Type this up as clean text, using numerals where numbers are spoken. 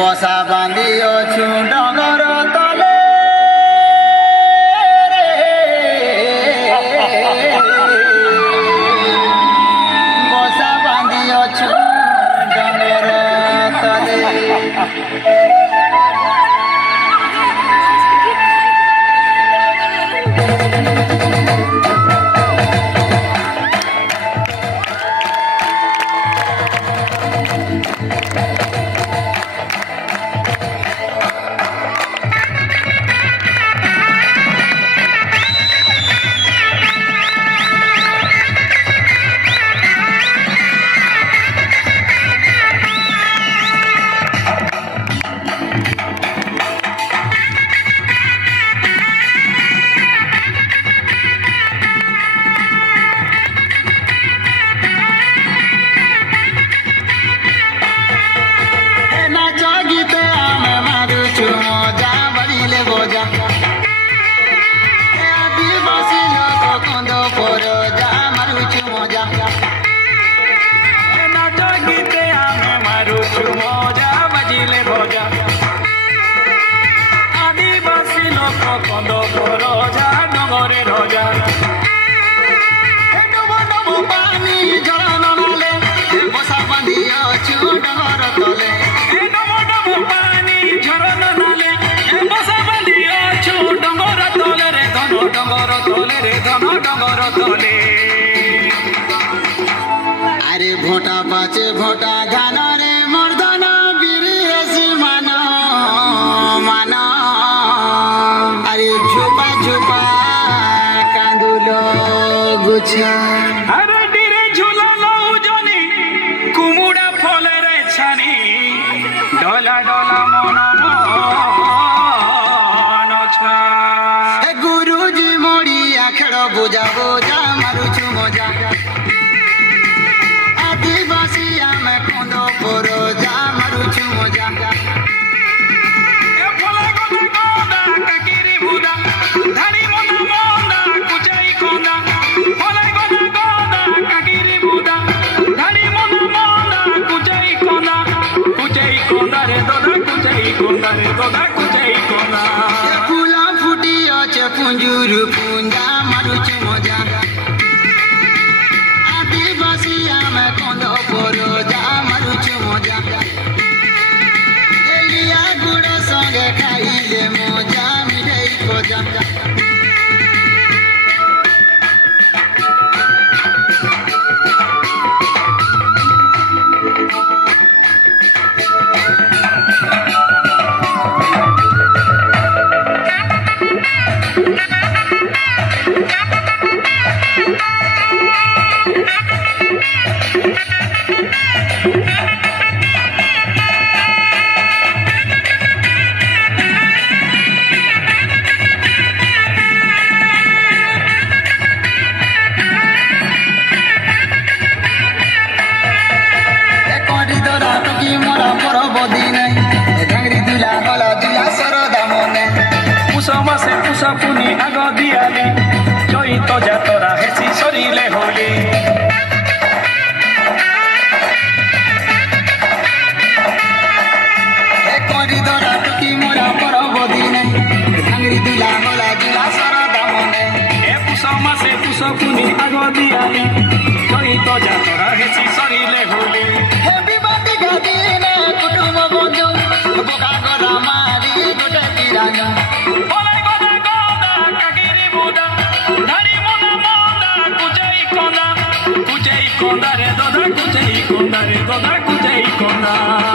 बसा बांधी अछु डगर तले बसा बांधी अछु डगर तले अरे भोटा पाचे भोटा गाना रे मर्दाना बिरियसी मानो मानो अरे झुपा झुपा कांदुलो गुछा अरे डिरे झुला लो जनी कुमुड़ा फले रे छानी डोला डोला मोना मोनछा ए गुरुजी मोड़ी आखड़ो बुझा बुझा मारुछु मजा फूला फुटी अच्छे पुंजूर पुंजा मारुछु मजा आदिवासी आमे कंदो परो जा मारुछु मजा एलिया गुड़ संगे खाइले मजा मिठाई खोजा मासे पुषा पुनी आग दियाली चैत जातरा हेसी सरिले होली करिदरा टुकी मोरा परबदी नै ढांगरी दुला होला जिला सरदा मने ए पुषा मासे पुषा पुनी आग दियाली चैत जातरा हेसी सरिले होली हे विवादी गादिने कुटुंब बंधु बोका गरा मारी गोटे Tirana Kondare doda kuchai kondare doda kuchai konda